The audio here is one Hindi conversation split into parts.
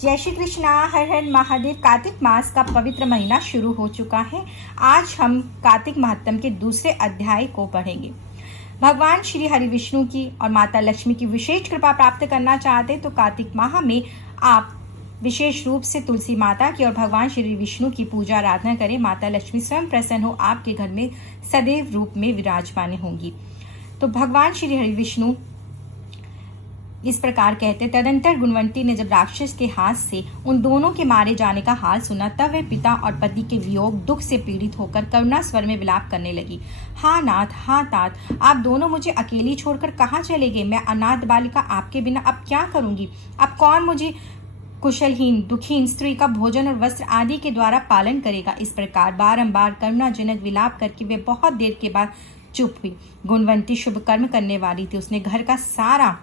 जय श्री कृष्णा। हर हर महादेव। कार्तिक मास का पवित्र महीना शुरू हो चुका है। आज हम कार्तिक महात्म के दूसरे अध्याय को पढ़ेंगे। भगवान श्री हरि विष्णु की और माता लक्ष्मी की विशेष कृपा प्राप्त करना चाहते तो कार्तिक माह में आप विशेष रूप से तुलसी माता की और भगवान श्री विष्णु की पूजा आराधना करें। माता लक्ष्मी स्वयं प्रसन्न हो आपके घर में सदैव रूप में विराजमान होंगी। तो भगवान श्री हरि विष्णु इस प्रकार कहते, तदंतर गुणवंती ने जब राक्षस के हाथ से उन दोनों के मारे जाने का हाल सुना तब वह पिता और पति के वियोग दुख से पीड़ित होकर करुणा स्वर में विलाप करने लगी। हाँ नाथ, हाँ तात, आप दोनों मुझे अकेली छोड़कर कहाँ चले गए? मैं अनाथ बालिका आपके बिना अब क्या करूंगी? अब कौन मुझे कुशलहीन दुखहीन स्त्री का भोजन और वस्त्र आदि के द्वारा पालन करेगा? इस प्रकार बारंबार करुणाजनक विलाप करके वे बहुत देर के बाद चुप हुई। गुणवंती शुभ कर्म करने वाली थी। उसने घर का सारा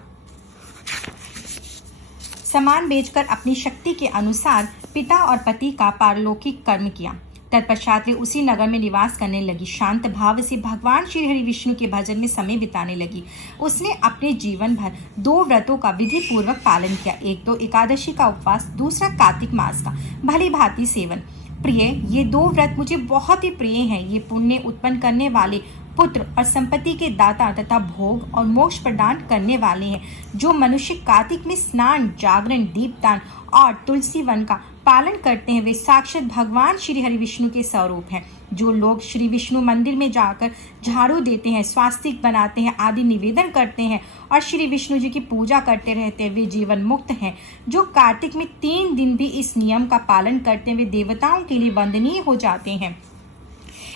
सामान बेचकर अपनी शक्ति के अनुसार पिता और पति का पारलौकिक कर्म किया। तत्पश्चात वे उसी नगर में निवास करने लगी। शांत भाव से भगवान श्री हरि विष्णु के भजन में समय बिताने लगी। उसने अपने जीवन भर 2 व्रतों का विधि पूर्वक पालन किया। एक तो एकादशी का उपवास, दूसरा कार्तिक मास का भली भांति सेवन। प्रिय, ये 2 व्रत मुझे बहुत ही प्रिय हैं। ये पुण्य उत्पन्न करने वाले, पुत्र और संपत्ति के दाता तथा भोग और मोक्ष प्रदान करने वाले हैं। जो मनुष्य कार्तिक में स्नान, जागरण, दीपदान और तुलसी वन का पालन करते हैं वे साक्षात भगवान श्री हरि विष्णु के स्वरूप हैं। जो लोग श्री विष्णु मंदिर में जाकर झाड़ू देते हैं, स्वास्तिक बनाते हैं आदि निवेदन करते हैं और श्री विष्णु जी की पूजा करते रहते हैं वे जीवन मुक्त हैं। जो कार्तिक में 3 दिन भी इस नियम का पालन करते हैं वे देवताओं के लिए वंदनीय हो जाते हैं।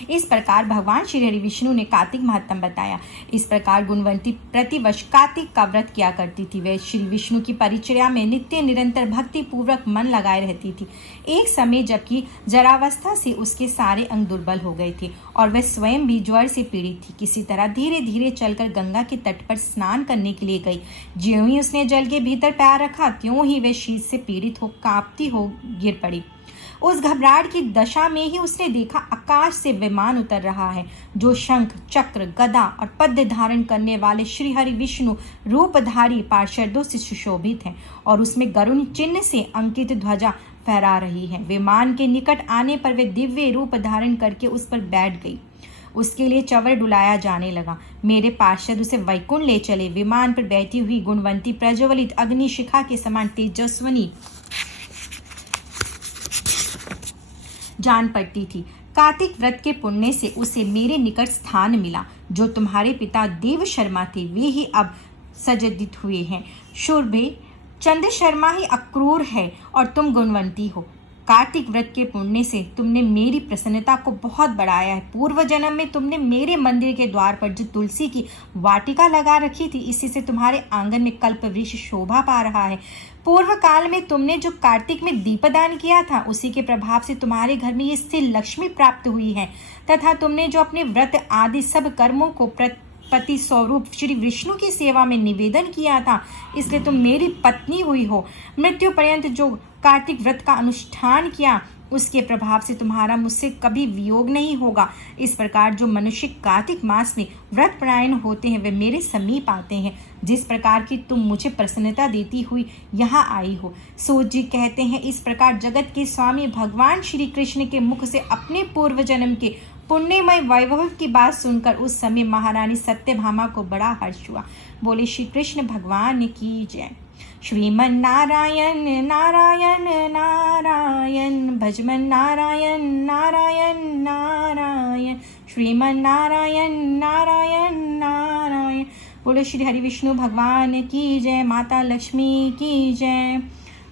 इस प्रकार भगवान श्री हरि विष्णु ने कार्तिक महात्म बताया। इस प्रकार गुणवंती प्रतिवर्ष कार्तिक का व्रत किया करती थी। वह श्री विष्णु की परिचर्या में नित्य निरंतर भक्ति पूर्वक मन लगाए रहती थी। एक समय जबकि जरावस्था से उसके सारे अंग दुर्बल हो गए थे और वह स्वयं भी ज्वर से पीड़ित थी। किसी तरह धीरे धीरे चलकर गंगा के तट पर स्नान करने के लिए गई। ज्यों ही उसने जल के भीतर पैर रखा त्यों ही वह शीत से पीड़ित हो कांपती हो गिर पड़ी। उस घबराहट की दशा में ही उसने देखा आकाश से विमान उतर रहा है जो शंख, चक्र, गदा और पद्म धारण करने वाले श्री हरि विष्णु रूपधारी पार्षदों से सुशोभित है और उसमें गरुण चिन्ह से अंकित ध्वजा फहरा रही है। विमान के निकट आने पर वे दिव्य रूप धारण करके उस पर बैठ गई। उसके लिए चवर डुलाया जाने लगा। मेरे पार्षद उसे वैकुंठ ले चले। विमान पर बैठी हुई गुणवंती प्रज्वलित अग्नि शिखा के समान तेजस्वनी जान पड़ती थी। कार्तिक व्रत के पुण्य से उसे मेरे निकट स्थान मिला। जो तुम्हारे पिता देव शर्मा थे वे ही अब सज्जित हुए हैं। शूरभे चंद्र शर्मा ही अक्रूर है और तुम गुणवंती हो। कार्तिक व्रत के पुण्य से तुमने मेरी प्रसन्नता को बहुत बढ़ाया है। पूर्व जन्म में तुमने मेरे मंदिर के द्वार पर जो तुलसी की वाटिका लगा रखी थी इसी से तुम्हारे आंगन में कल्प वृक्ष शोभा पा रहा है। पूर्व काल में तुमने जो कार्तिक में दीपदान किया था उसी के प्रभाव से तुम्हारे घर में ये स्थिर लक्ष्मी प्राप्त हुई है तथा तुमने जो अपने व्रत आदि सब कर्मों को पति स्वरूप श्री विष्णु की सेवा में निवेदन किया था इसलिए तुम मेरी पत्नी हुई हो। मृत्यु पर्यंत जो कार्तिक व्रत का अनुष्ठान किया उसके प्रभाव से तुम्हारा मुझसे कभी वियोग नहीं होगा। इस प्रकार जो मनुष्य कार्तिक मास में व्रत परायण होते हैं वे मेरे समीप आते हैं। जिस प्रकार की तुम मुझे प्रसन्नता देती हुई यहाँ आई हो। सूत जी कहते हैं, इस प्रकार जगत के स्वामी भगवान श्री कृष्ण के मुख से अपने पूर्व जन्म के पुण्यमय वैभव की बात सुनकर उस समय महारानी सत्यभामा को बड़ा हर्ष हुआ। बोले श्री कृष्ण भगवान की जय। श्रीमन नारायण नारायण नारायण भजमन नारायण नारायण नारायण श्रीमन नारायण नारायण नारायण। बोले श्री हरि विष्णु भगवान की जय। माता लक्ष्मी की जय।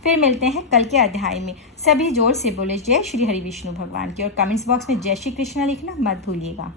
फिर मिलते हैं कल के अध्याय में। सभी जोर से बोले जय श्री हरि विष्णु भगवान की और कमेंट्स बॉक्स में जय श्री कृष्ण लिखना मत भूलिएगा।